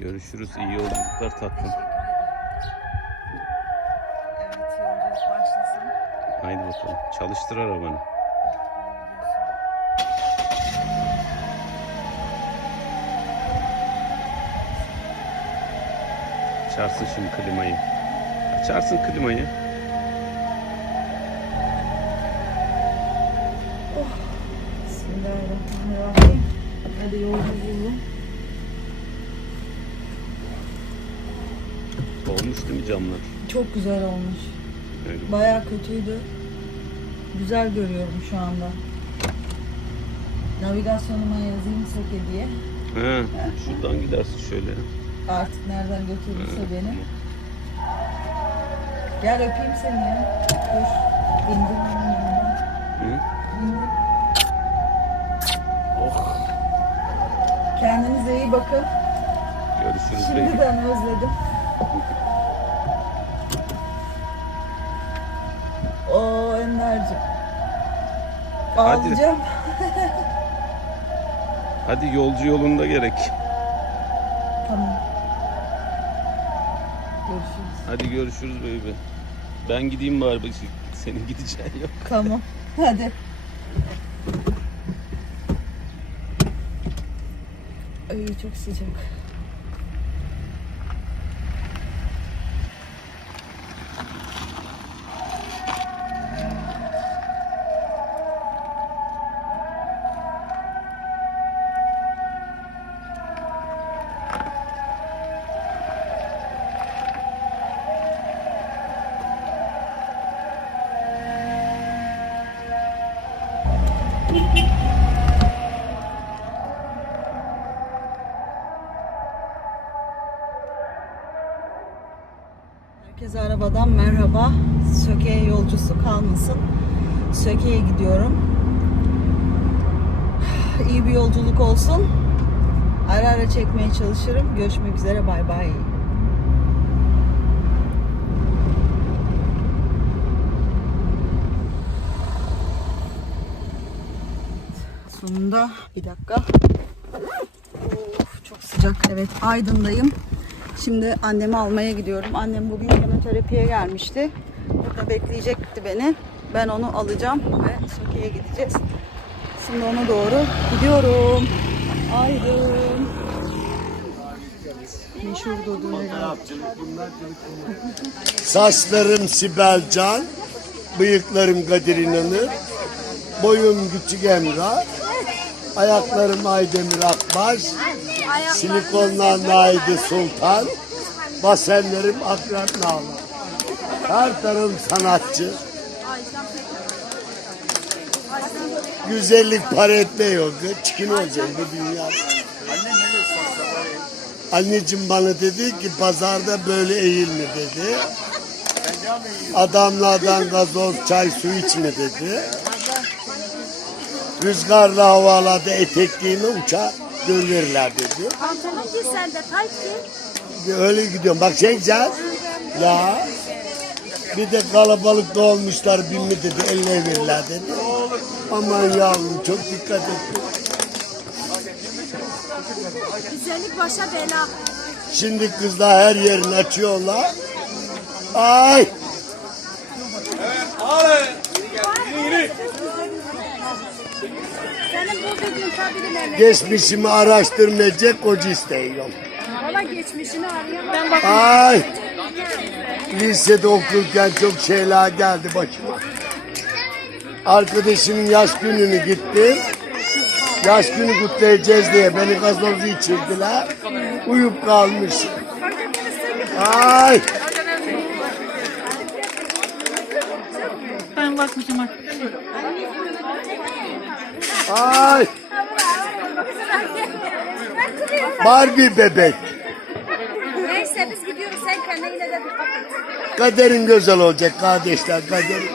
Görüşürüz. İyi yolculuklar tatlım. Evet yolculuk başlasın. Haydi bakalım. Çalıştır arabanı. Açarsın şimdi klimayı. Açarsın klimayı. Bismillahirrahmanirrahim. Hadi yolculuğum. Olmuş değil mi camlar? Çok güzel olmuş. Öyle. Baya kötüydü. Güzel görüyorum şu anda. Navigasyonuma yazayım Söke diye. Ha, şuradan gidersin şöyle. Artık nereden götürürse beni. Gel öpeyim seni ya. Dur. Bindim onun yanına. Hı? Bindim. Oh. Kendinize iyi bakın. Görüşürüz. Şimdiden özledim. Ender'cim. Hadi. Hadi yolcu yolunda gerek. Tamam. Görüşürüz. Hadi görüşürüz baby. Ben gideyim bari. bak, Senin gideceğin yok. Tamam. Hadi. Ay çok sıcak. Arabadan merhaba. Söke'ye yolcusu kalmasın. Söke'ye gidiyorum. İyi bir yolculuk olsun. Ara ara çekmeye çalışırım. Görüşmek üzere. Bay bay. Sonunda bir dakika. Of, çok sıcak. Evet Aydın'dayım. Şimdi annemi almaya gidiyorum. Annem bugün kemoterapiye gelmişti. Burada bekleyecekti beni. Ben onu alacağım ve Söke'ye gideceğiz. Şimdi ona doğru gidiyorum. Aydın. Meşhur. Saçlarım Sibel Can, bıyıklarım Kadir İnanır, boyum Küçük Emrah, ayaklarım Aydemir Akbaş, silikonlar Naide Sultan, basenlerim Akrep Nağlı. Her tarafım sanatçı. Güzellik para etme yok. Çikin olacak bu dünya. Anneciğim bana dedi ki pazarda böyle eğilme dedi. Adamlardan gazoz, çay, su içme dedi. Rüzgarlı havalarda etekliğini uçar dönerler dedi. Pantolon giy sen de tayt giy. Öyle gidiyorum. Bak şey güzel. Ya. Bir de kalabalık da olmuşlar binme dedi. Eline verirler dedi. Aman yavrum çok dikkat et. Güzellik başa bela. Şimdi kızlar her yerini açıyorlar. Ay. Bu dediğin tabii nerede? Geçmişimi araştırmayacak koca isteyiyorum. Valla geçmişini arayamam. Ay. Lisede okurken çok şeyler geldi başıma. Arkadaşımın yaş gününü gittim. Yaş günü kutlayacağız diye beni gazozu içirdiler. Uyup kalmış. Ay. Ben bakmayacağım artık. Ay. Barbie bebek. Neyse biz gidiyoruz sen kendine yine de dikkat et. Kaderin güzel olacak kardeşler kaderin.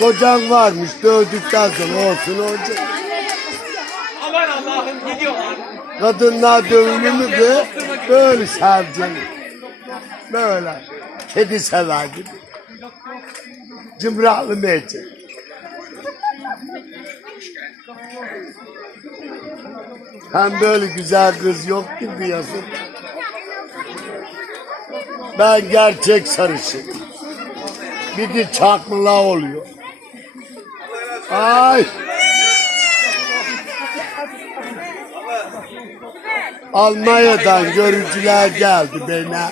Kocan varmış dövdükten sonra olsun olacak. Aman Allah'ım gidiyorlar. Kadınlar dövülür mü be? Böyle sevecek. Böyle. Kedi sever gibi. Cımraklı meyce. Hem böyle güzel kız yok ki piyasada. Ben gerçek sarışın. Bir de çakmıla oluyor. Ay. Almanya'dan görücüler geldi bana.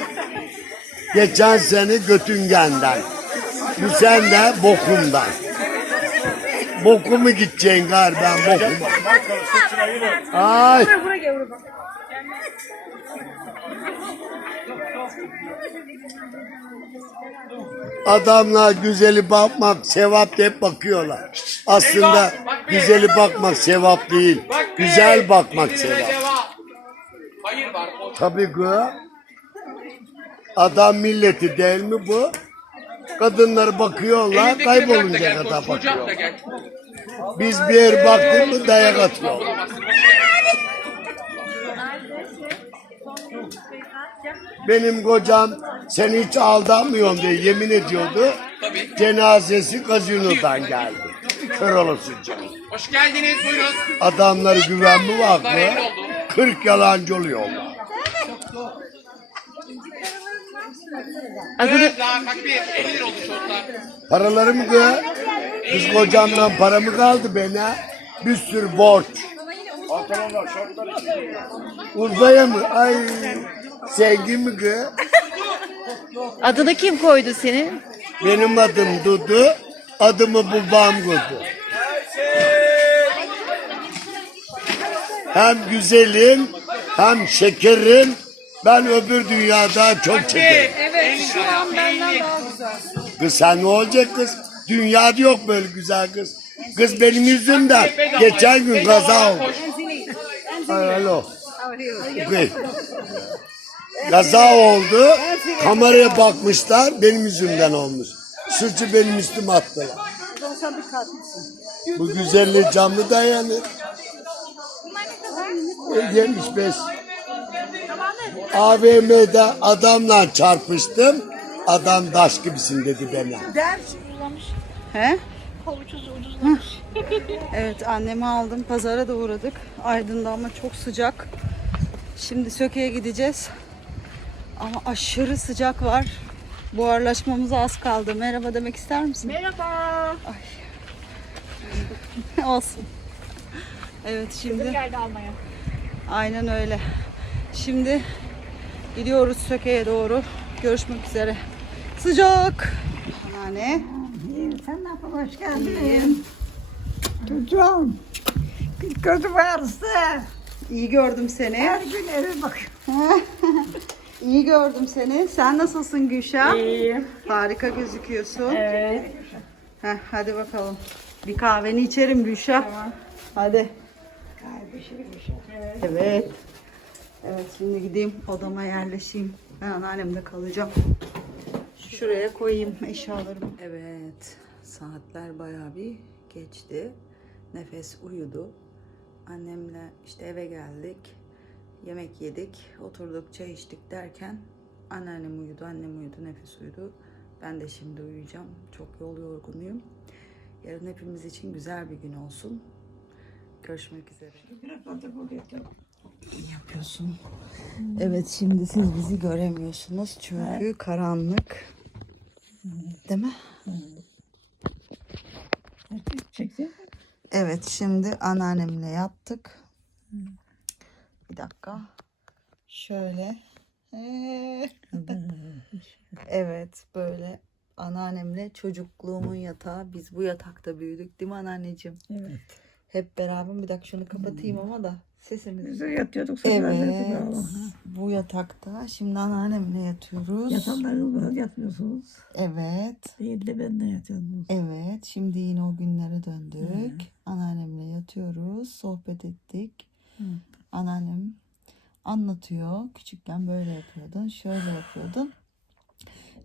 Geçen sene Götüngen'den. Bu sene Bokum'dan. Bokumu gideceksin galiba ben Bokum'a. Ay. Adamlar güzeli bakmak sevap hep bakıyorlar. Aslında güzeli bakmak sevap değil. Güzel bakmak sevap. Tabii ki. Adam milleti değil mi bu? Kadınlar bakıyorlar, kaybolunca kadar bakıyor. Biz bir yer baktık mı dayak atıyor. Benim kocam seni hiç aldanmıyorum diye yemin ediyordu. Tabii. Cenazesi gazinodan geldi. Kör olası canım. Hoş geldiniz. Buyurun. Adamları güven mi var mı? 40 yalancı oluyorlar. Biraz daha takviye. 50 lira oldu şortlar. Paraları mı kız? Kız kocamdan para mı kaldı bana? Bir sürü borç. Uzaya mı? Ay sevgi mi kız? Adını kim koydu senin? Benim adım Dudu. Adımı babam koydu. Hem güzelim hem şekerim. Ben öbür dünyada çok şekerim. Evet. Şu an benden daha güzel. Kız sen ne olacak kız? Dünyada yok böyle güzel kız. Kız benim yüzümden geçen gün kaza oldu. Ay, Alo. Okay. Kaza oldu. Kameraya bakmışlar. Benim yüzümden olmuş. Suçu benim üstüme attılar. Bu güzelliği canlı dayanır. 75. AVM'de adamla çarpıştım. Adam daş gibisin dedi bana. He? evet annemi aldım. Pazara da uğradık. Aydın'da ama çok sıcak. Şimdi Söke'ye gideceğiz. Ama aşırı sıcak var. Buharlaşmamıza az kaldı. Merhaba demek ister misin? Merhaba. Olsun. Evet şimdi. Geldi almaya. Aynen öyle. Şimdi gidiyoruz Söke'ye doğru. Görüşmek üzere. Sıcak. Anneanne. Sen ne yapın? Hoş geldin. Çocuğum. Bir gözü varsa İyi gördüm seni. her gün eve bakıyorum. İyi gördüm seni. Sen nasılsın Gülşah? İyiyim. Harika gözüküyorsun. Evet. Heh, hadi bakalım. Bir kahveni içerim Gülşah. Hadi. Evet. Evet şimdi gideyim odama yerleşeyim. Ben anneannemde kalacağım. Şuraya koyayım eşyalarımı. Evet. Saatler bayağı bir geçti. Nefes uyudu. Annemle işte eve geldik. Yemek yedik. Oturduk çay içtik derken anneannem uyudu, annem uyudu, nefes uyudu. Ben de şimdi uyuyacağım. Çok yol yorgunuyum. Yarın hepimiz için güzel bir gün olsun. Görüşmek üzere. Yapıyorsun. Evet şimdi siz bizi göremiyorsunuz çünkü karanlık. Değil mi? Evet şimdi anneannemle yattık. Bir dakika. Şöyle. Evet böyle anneannemle çocukluğumun yatağı. Biz bu yatakta büyüdük değil mi anneanneciğim? Evet. Hep beraber bir dakika şunu kapatayım ama da sesimiz. Yatıyorduk. Evet. Bu yatakta. Şimdi anneannemle yatıyoruz. Yatanlarınız yatmıyorsunuz. Evet. Bir de ben de yatıyordum. Evet. Şimdi yine o günlere döndük. Anneannemle yatıyoruz. Sohbet ettik. Anneannem anlatıyor. Küçükken böyle yapıyordun. Şöyle yapıyordun.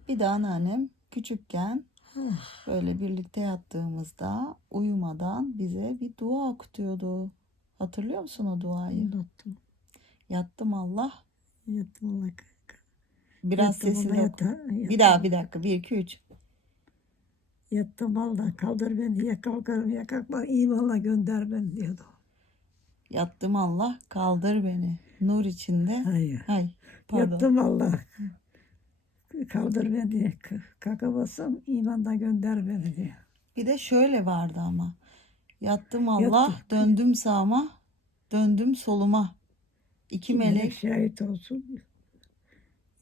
Bir de anneannem küçükken böyle birlikte yattığımızda uyumadan bize bir dua okutuyordu. Hatırlıyor musun o duayı? Unuttum. Yattım Allah. Yattım Allah. Biraz Yattım sesini oku. yata- Bir daha bir dakika. Bir iki üç. Yattım Allah kaldır beni ya kalkarım ya kalkmam imanla gönder beni diyordu. Yattım Allah kaldır beni. Nur içinde. Hayır. Hay. Pardon. Yattım Allah. kaldır beni. Kalkamazsam imandan gönder beni diye. Bir de şöyle vardı ama. Yattım Allah, Yattık. döndüm sağıma, döndüm soluma. İki melek şahit olsun.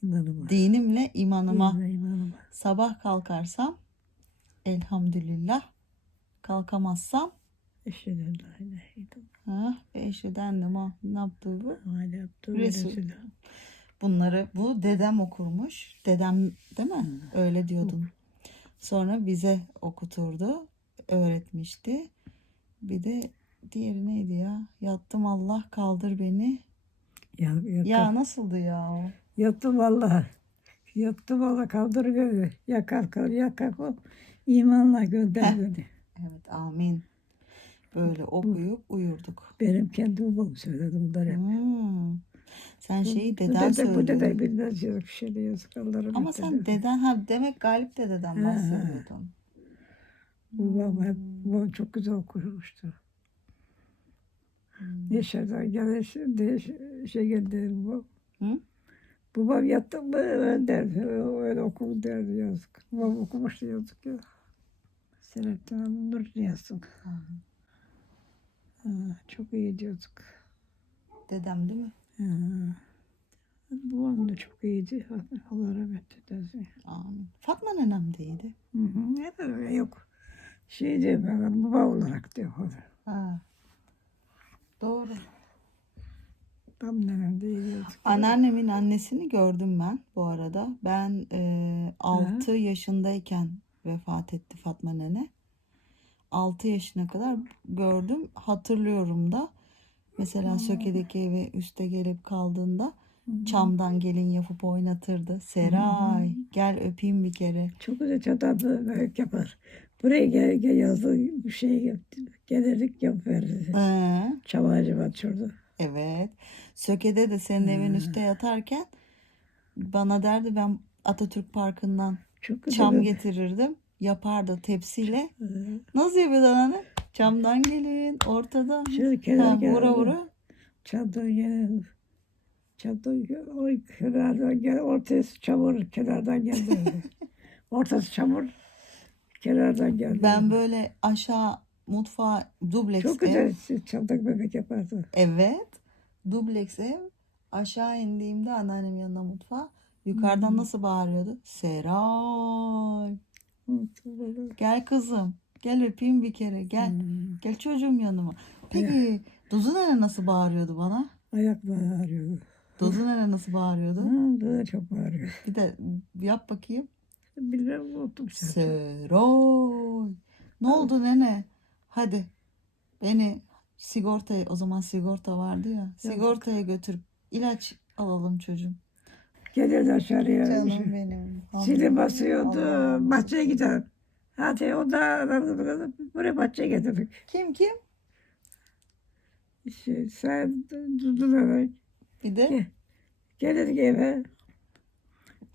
İmanıma. dinimle imanıma. İmanıma. imanıma. Sabah kalkarsam elhamdülillah. Kalkamazsam Eşhedü en la ilahe illallah. ha, eşedendim ha. Ne yaptı bu? Hala yaptığı Resul. Resul. Bunları bu dedem okurmuş. Dedem değil mi? Öyle diyordun. Sonra bize okuturdu. Öğretmişti. Bir de diğeri neydi ya? Yattım Allah kaldır beni. Ya, yattım, Ya nasıldı ya o? yattım Allah. Yattım Allah kaldır beni. Ya kalkar ya kalkar. İmanla gönder beni. Evet amin. Böyle okuyup uyurduk. Benim kendi babam söyledi bunları. Hmm. Sen şeyi Bu deden dede, bu dede bilmez yazık şey de yazık Allah'ım. Ama sen deden ha demek Galip dededen Ha, ha. bahsediyordun. Babam hep, babam çok güzel okumuştu. Hmm. Yaşar'dan gelen şimdi şey geldi babam. Hı? Babam yattı mı derdi. Öyle okum derdi yazık. Babam okumuştu yazık ya. Selahattin Nur yazsın. Ha, çok iyi diyorduk. Dedem değil mi? Ha. Babam da çok iyiydi. Allah rahmet eylesin. Amin. Fatma nenem de iyiydi. Hı hı. Ne de yok. Şey diyor ben baba olarak diyor. Ha. Doğru. Tam nenem de iyi yazık. Anneannemin annesini gördüm ben bu arada. Ben e, 6 yaşındayken vefat etti Fatma nene. 6 yaşına kadar gördüm. Hatırlıyorum da. Mesela Söke'deki eve üste gelip kaldığında çamdan gelin yapıp oynatırdı. Seray gel öpeyim bir kere. Çok güzel çatardı böyle yapar. Buraya gel, gel yazdı bir şey yaptı. Gelirdik yapıverdi. Ee, Çam ağacı açıyordu. evet. Söke'de de senin evin üstte yatarken bana derdi ben Atatürk Parkı'ndan Çok güzel. çam getirirdim. Yapardı tepsiyle. Ee, Nasıl yapıyordu anne? Çamdan gelin ortada. Şöyle kenar Ha, vura vura. Çamdan gel. Çamdan gel. O kenardan gel. Ortası çamur kenardan geldi. Ortası çamur. Kenardan geldi. Ben böyle aşağı mutfağa dubleks Çok ev. güzel çamdak bebek yapardı. Evet. Dubleks ev. Aşağı indiğimde anneannem yanına mutfağa. Yukarıdan nasıl bağırıyordu? Seray. Gel kızım. Gel öpeyim bir kere. Gel. Hmm. Gel çocuğum yanıma. Peki Dudu nene nasıl bağırıyordu bana? Ayakları ağrıyordu. Dudu nene nasıl bağırıyordu? Böyle çok ağrıyor. Bir de yap bakayım. Bilmem unuttum sen. Seroy. Ne oldu nene? Hadi beni sigortaya o zaman sigorta vardı ya. Sigortaya götürüp ilaç alalım çocuğum. Gelirdi aşağıya. Canım benim. Sili basıyordu. Allah'ım. Bahçeye gider. Hadi o da buraya bahçeye getirdik. Kim kim? Şey, sen durdun Bir de Gelirdik eve.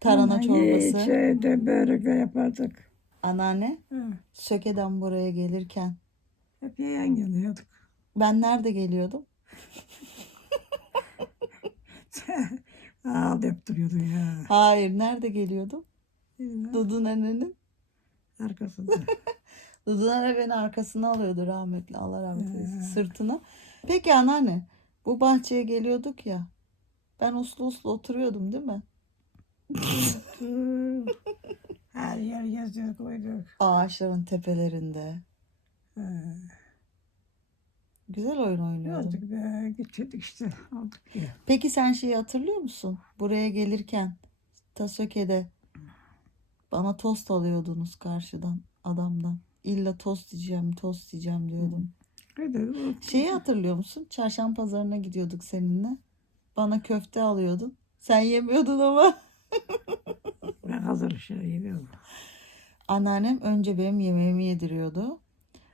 Tarhana çorbası. Şeyde börekle yapardık. Anneanne Hı. Söke'den buraya gelirken Hep yan geliyorduk. ben nerede geliyordum? Hep duruyordu ya. Hayır nerede geliyordum? Dudu nenenin. Arkasında. Dudu nene beni arkasına alıyordu rahmetli. Allah rahmet eylesin. Sırtına. Peki anneanne bu bahçeye geliyorduk ya. Ben uslu uslu oturuyordum değil mi? Her yer geziyorduk koyduk. Ağaçların tepelerinde. Güzel oyun oynuyordum. Gördük be. Geçirdik işte. Aldık. Peki sen şeyi hatırlıyor musun? Buraya gelirken Tasöke'de bana tost alıyordunuz karşıdan adamdan. İlla tost yiyeceğim, tost yiyeceğim diyordum. Hadi, o- Şeyi hatırlıyor musun? Çarşamba pazarına gidiyorduk seninle. Bana köfte alıyordun. Sen yemiyordun ama. Ben hazır şey yemiyorum. Anneannem önce benim yemeğimi yediriyordu.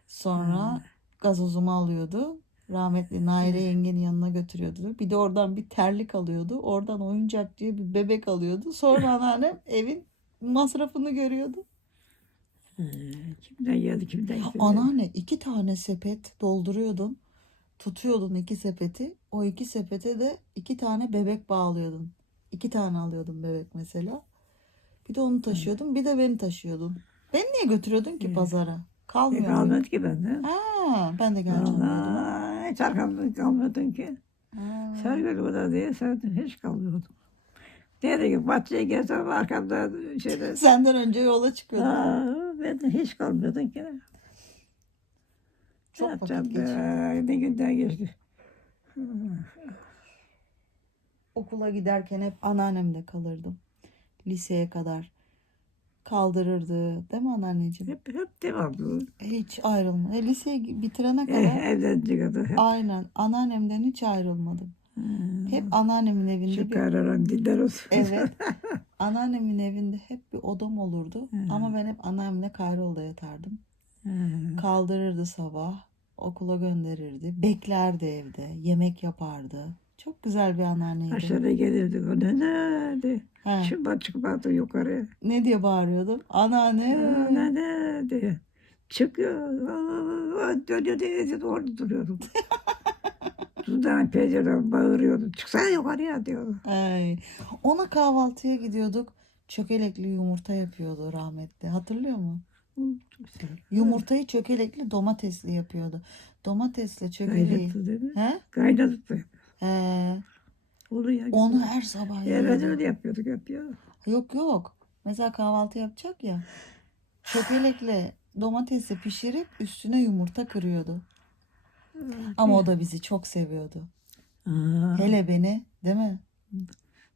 Sonra gazozumu alıyordu. Rahmetli Naire yengenin yanına götürüyordu. Bir de oradan bir terlik alıyordu. Oradan oyuncak diye bir bebek alıyordu. Sonra anneannem evin masrafını görüyordu. Kimden geldi kimden gitti. Anneanne iki tane sepet dolduruyordun. Tutuyordun iki sepeti. O iki sepete de iki tane bebek bağlıyordun. İki tane alıyordun bebek mesela. Bir de onu taşıyordun, bir de beni taşıyordun. Beni niye götürüyordun ki pazara? E, Kalmıyor muydun? kalmadı ki bende. Ha, ben de geleceğim. Vallahi hiç arkamdan kalmadın ki. Ha. Sen gül burada diye sen hiç kalmıyordun. Dedi ki bahçeye gelsem arkamda şeyde. Senden önce yola çıkıyordum. Aa, ben de hiç kalmıyordun ki. Çok Ne vakit Ne günler geçti. Okula giderken hep anneannemde kalırdım. Liseye kadar. Kaldırırdı. Değil mi anneanneciğim? Hep, hep devamlı. Hiç ayrılma. E, liseyi bitirene Eh, kadar evlenince kadar hep. aynen anneannemden hiç ayrılmadım. Hep anneannemin evinde Şu bir kararan dinler olsun. Evet. Anneannemin evinde hep bir odam olurdu. Hmm. Ama ben hep anneannemle Kayrol'da yatardım. Hmm. Kaldırırdı sabah. Okula gönderirdi. Beklerdi evde. Yemek yapardı. Çok güzel bir anneanneydi. Aşağıya gelirdik o ne nerede? He. Çıkma çıkmadı yukarıya. Ne diye bağırıyordum? Anneanne. Ne nerede? Çıkıyor. Dönüyor diye orada duruyordum. Sudan pencereden bağırıyordum. Çıksana yukarıya diyordu. Ay. Ona kahvaltıya gidiyorduk. Çökelekli yumurta yapıyordu rahmetli. Hatırlıyor mu? Yumurtayı çökelekli domatesli yapıyordu. Domatesle çökeleği. Mi? He? Kaynattı. He. Oluyor. Onu her sabah Evet yiyordu. öyle yapıyorduk hep ya. Yok yok. Mesela kahvaltı yapacak ya. Çökelekle domatesi pişirip üstüne yumurta kırıyordu. Ama o da bizi çok seviyordu. Aa, Hele beni, değil mi?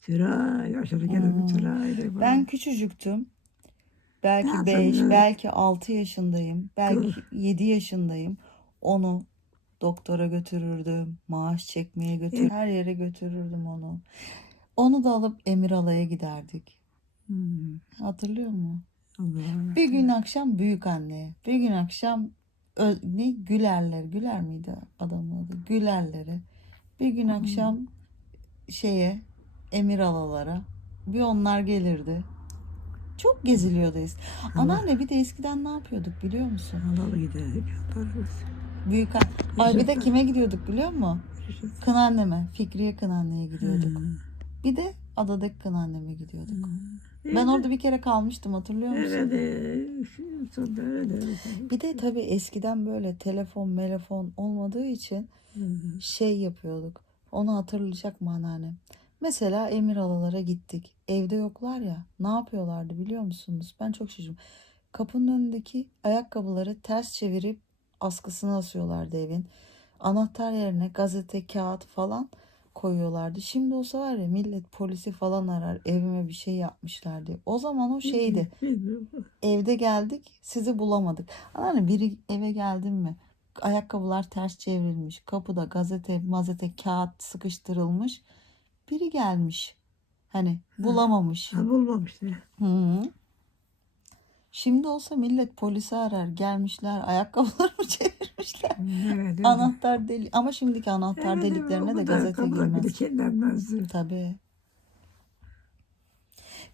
Sıray. Aşağı gelin Aa, sıray. Ben küçücüktüm. Belki Ya 5, sen de- belki 6 yaşındayım. Belki Dur. 7 yaşındayım. Onu doktora götürürdüm. Maaş çekmeye götür. Her yere götürürdüm onu. Onu da alıp Emirala'ya giderdik. Hmm, Hatırlıyor musun? Allah. Bir gün akşam büyük anne, bir gün akşam ne Gülerler, Güler miydi adamın adı? Gülerlere. Bir gün akşam şeye Emiralalara bir onlar gelirdi. Çok geziliyordu. Anneanne bir de eskiden ne yapıyorduk biliyor musun? Alalı giderdik. Yaparız. Büyük Ay bir de kime gidiyorduk biliyor musun? Kınaanneme, Fikriye Kınaanne'ye gidiyorduk. Hmm. Bir de Adadaki Kınaanne'me gidiyorduk. Ben Evet. orada bir kere kalmıştım hatırlıyor musun? Evet. Bir de tabii eskiden böyle telefon, melefon olmadığı için Hmm. şey yapıyorduk. Onu hatırlayacak mı anneannem? Mesela Emiralalara gittik. Evde yoklar ya. Ne yapıyorlardı biliyor musunuz? Ben çok şaşırdım. Kapının önündeki ayakkabıları ters çevirip askısına asıyorlardı evin. Anahtar yerine gazete, kağıt falan koyuyorlardı. Şimdi olsa var ya millet polisi falan arar evime bir şey yapmışlar diye. O zaman o şeydi. Evde geldik sizi bulamadık. Anladın biri eve geldin mi? Ayakkabılar ters çevrilmiş. Kapıda gazete, mazete, kağıt sıkıştırılmış. Biri gelmiş. Hani bulamamış. Ha, bulmamıştı. Hı. Şimdi olsa millet polisi arar. Gelmişler ayakkabılarımı çevirmişler. Evet, evet. Anahtar deli ama şimdiki anahtar Evet, deliklerine de gazete girmez. kilitlenmezdi. Tabii.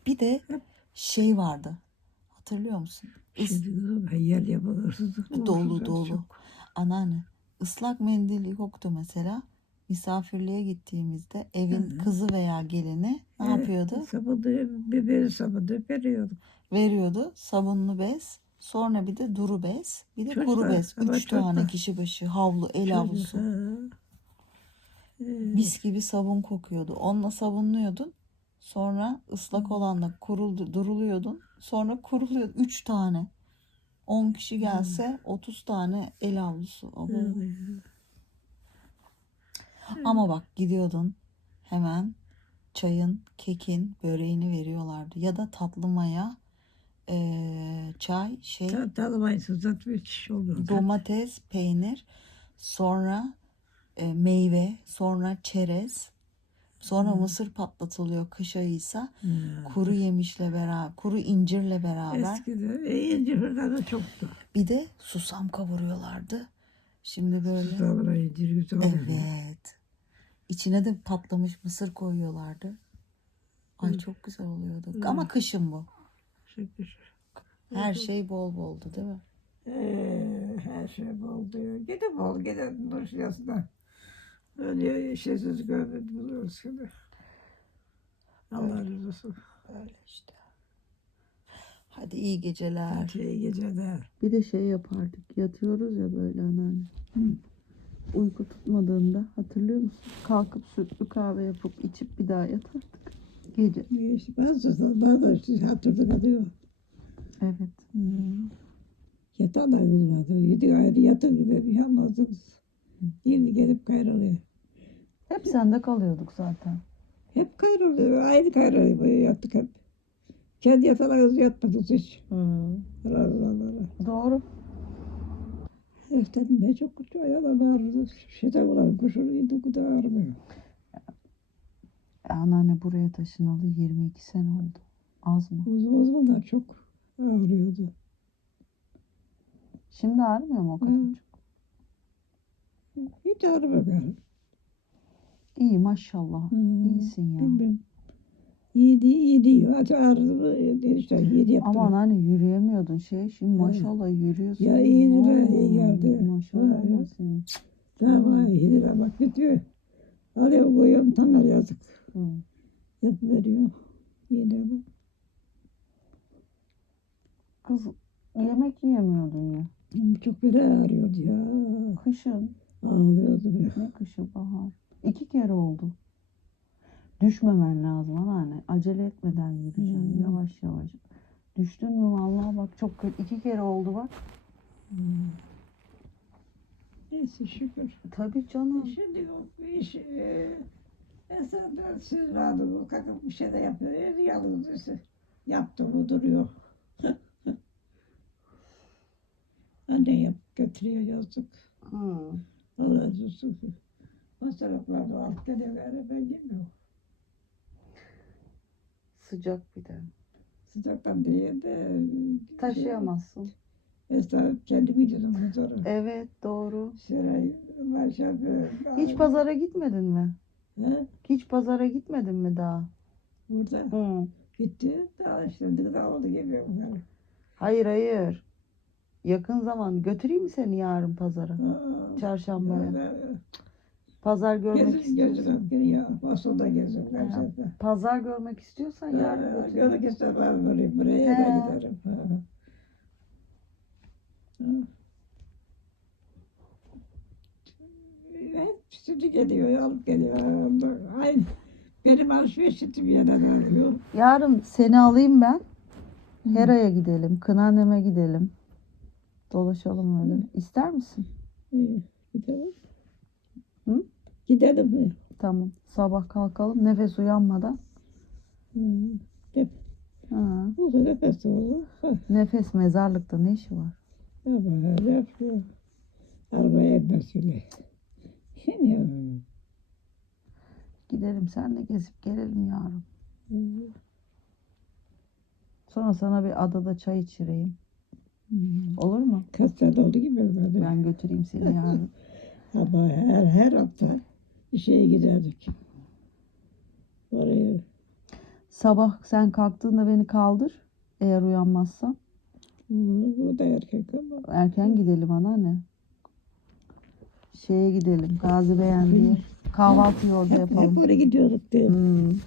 Bir de şey vardı. Hatırlıyor musun? Şimdi yer yapılır. hırsızlık, Dolu dolu. çok. Anneanne ıslak mendil yoktu mesela. Misafirliğe gittiğimizde evin kızı veya gelini ne Evet, yapıyordu? Sabunu, biberi sabunu veriyorduk. Veriyordu sabunlu bez, sonra bir de duru bez, bir de kuru Çocuklar, bez. Üç tane çocuklar. kişi başı havlu, el havlusu. Ha. Mis gibi sabun kokuyordu. Onunla sabunluyordun. Sonra ıslak olanla kuruldu, duruluyordun. Sonra kuruluyordu. Üç tane. 10 kişi gelse 30 tane el havlusu. Ama bak gidiyordun hemen çayın, kekin, böreğini veriyorlardı. Ya da tatlı maya, eee, çay, şey, Ta- kişi domates, peynir, sonra e, meyve, sonra çerez, sonra mısır patlatılıyor kış ayıysa. Hmm. Kuru yemişle beraber, kuru incirle beraber. Eskiden e, incir falan da çoktu. Bir de susam kavuruyorlardı. Şimdi böyle. İncir güzel oluyor. Evet. İçine de patlamış mısır koyuyorlardı. Ay çok güzel oluyordu. Ama kışın bu. Şükür. Her şey bol boldu değil mi? Ee, her şey bol diyor. Gidip bol gidip duruşuyasına. Öyle şeysiz görmedim buluyoruz şimdi. Allah razı olsun. Öyle işte. Hadi iyi geceler. İyi geceler. Bir de şey yapardık. Yatıyoruz ya böyle anneanne. Uyku tutmadığında hatırlıyor musun? Kalkıp sütlü kahve yapıp içip bir daha yatardık. Gece. İşte bazı daha da işte. Evet. Yatan da kızmadı. Yedi ayrı yatın gibi bir yapmazdınız. Yeni gelip kayrılıyor. Hep sende kalıyorduk zaten. Hep kayrılıyor. Aynı kayrılıyor. Yattık hep. Kendi yatalarınız yatmadınız hiç. Razılarlara. Doğru. Eften ne çok kötü ayağına bağırdı. Şeyden ulan kuşunu indi kuda ağrımıyor. Anneanne buraya taşınalı 22 sene oldu. Az mı? Uzun o zamanlar çok ağrıyordu. Şimdi ağrımıyor mu o kadar çok? Hiç ağrımıyor galiba. İyi maşallah. Hı. İyisin ya. Bilmiyorum. İyi değil, iyi değil. Hadi ağrıdı işte yedi yaptı. Ama anneanne yürüyemiyordun şey. Şimdi maşallah yürüyorsun. Ya iyi de iyi geldi. Maşallah ya. olsun. Daha var yedi de bak bitiyor. Alıyorum koyuyorum tanır yazık. Hı. Yapıveriyor. De bak. Kız yemek yiyemiyordun ya. Çok biri ağrıyordu ya. Kışın. Ağlıyordu be. Ne kışı bahar. İki kere oldu. Düşmemen lazım anneanne. Acele etmeden yürüyeceksin. Hmm. Yavaş yavaş. Düştün mü vallahi bak çok kötü. İki kere oldu bak. Neyse şükür. Tabii canım. Şimdi yok bir iş. E, Esasında siz rahatınız kalkıp bir şey de yapıyor. E, Yalnız. Yaptı mı duruyor. Anne yap götürüyor yazık. Hı. Allah razı olsun. Hastalıklarda alıp geliyor yani ben yemiyorum. Sıcak bir de. Sıcaktan değil de. Taşıyamazsın. Esnaf kendimi gidiyorum pazara. Evet doğru. Şöyle başarı. Hiç pazara gitmedin mi? He? Hiç pazara gitmedin mi daha? Burada Hı. gitti. Daha işte gıda oldu geliyorum yani. Hayır hayır. Yakın zaman götüreyim mi seni yarın pazara? Aa, Çarşambaya. öyle. Pazar görmek Gezin istiyorsan. gözüm geliyor. Basında gezin. Gerçekten. Pazar görmek istiyorsan yarın Aa, götür. Gözü gitse ben buraya, buraya da giderim. Ha. Ha. Hep sütü geliyor, alıp geliyor. Aynı. Benim alışveriş ettiğim yerden arıyor. Yarın seni alayım ben. Hera'ya gidelim. Kınaannem'e gidelim. Dolaşalım öyle. İster misin? İyi, gidelim. Hı? Gidelim mi? Tamam. Sabah kalkalım. Nefes uyanmadan. Hı. Ha. Nefes oldu. Nefes mezarlıkta ne işi var? Ama ne yapıyor? Arabaya inmesiyle. Şimdi Gidelim senle gezip gelelim yarın. Hı. Sonra sana bir adada çay içireyim. Hı. Olur mu? Kaç sene oldu ki ben böyle. Ben götüreyim seni yarın. Ama her her hafta şeye giderdik. Oraya Sabah sen kalktığında beni kaldır. Eğer uyanmazsam. Hı, bu da erkek ama Erken gidelim anneanne. Şeye gidelim. Gazi Beğendi'ye. Kahvaltıyı orada yapalım. hep oraya gidiyorduk diye. Hmm.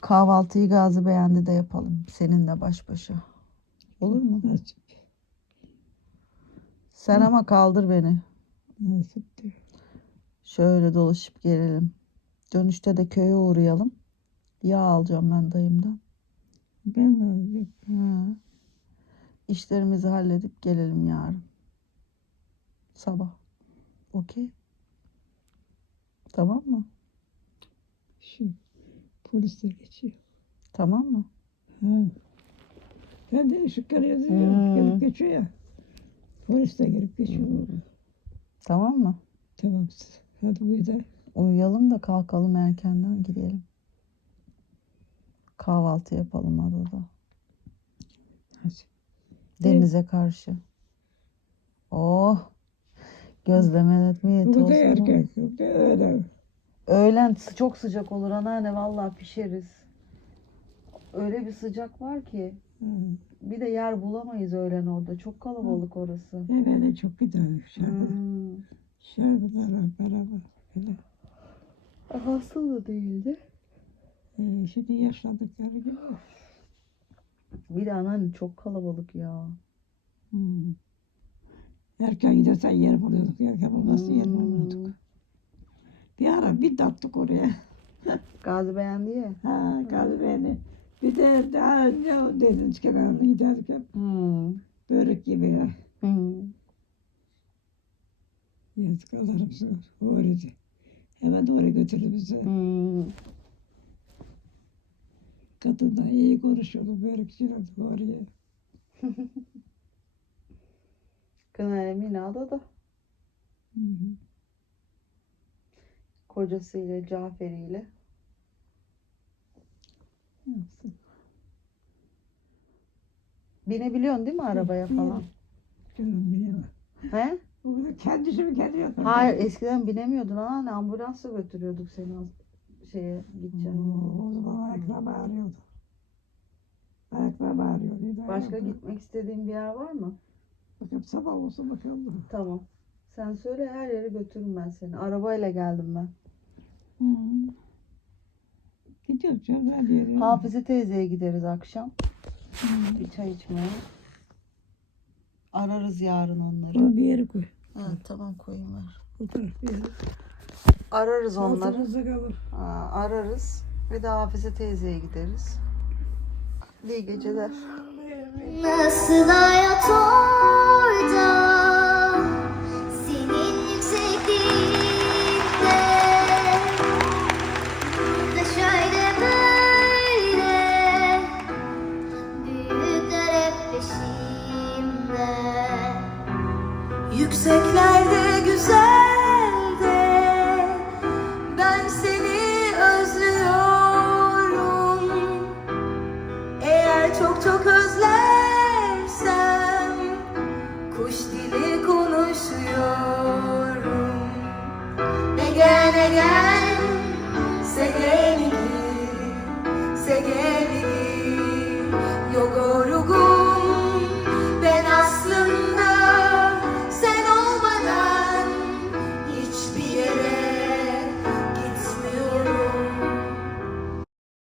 Kahvaltıyı Gazi Beğendi'de yapalım. Seninle baş başa. Olur mu? Nasip, Sen ama kaldır beni. nasip diyor. Şöyle dolaşıp gelelim. Dönüşte de köye uğrayalım. Yağ alacağım ben dayımdan. Ben de alacağım. Ha. İşlerimizi halledip gelelim yarın. Sabah. Okey. Tamam mı? Şu polis de geçiyor. Tamam mı? Ha. Ben de ışıkları yazıyor. Hmm. Gelip geçiyor ya. Polis de gelip geçiyor. Tamam mı? Tamam. Hadi da. Uyuyalım da kalkalım erkenden gidelim. Kahvaltı yapalım adada. Hadi. Denize karşı. Oh. Gözleme etmeye Bu da erkek. Bu da öyle. Öğlen çok sıcak olur anneanne vallahi pişeriz. Öyle bir sıcak var ki. Ha. Bir de yer bulamayız öğlen orada. Çok kalabalık orası. Ben de çok gidiyor. Şarkı, Hmm. şarkılarla beraber. Böyle. Hasta da değildi. Ee, şimdi yaşlandıkları gibi. Bir de anneanne çok kalabalık ya. Hmm. Erken gidersen yer buluyorduk. Erken bulmazsa yer bulmuyorduk. Bir ara bir dattık oraya. Gazi beğendi ya. Ha kaldı beni. Bir de daha ne o dediniz kenarına giderken. Hmm. Börek gibi. Hmm. Yazık Allah'ım sana. Öyleydi. Hemen oraya götürdü bizi. Hmm. Kadın da iyi konuşuyordu. Börekçiler de oraya. Kına Emina'da da Hı hı. kocasıyla Caferi'yle. Yapsın. Binebiliyorsun değil mi arabaya falan? Canım bilemem. He? Kadar kendisi mi yapar? Hayır eskiden binemiyordun anne ambulansla götürüyorduk seni az- şeye gideceğin. Oo, O zaman ayaklarım ağrıyordu. Ayaklarım ağrıyordu. Başka gitmek istediğin bir yer var mı? Bakalım sabah olsun bakalım. Tamam. Sen söyle her yere götürürüm ben seni. Arabayla geldim ben. Hı. Gidiyoruz canım her yere. Hafize teyzeye gideriz akşam. Bir çay içmeye. Ararız yarın onları. Onu bir yere koy. Ha, tamam koyayım ver. O taraf bir yere. Ararız onları. Altımızda kalır. Ha, ararız. Bir de Hafize teyzeye gideriz. İyi geceler. Nasıl hayat orada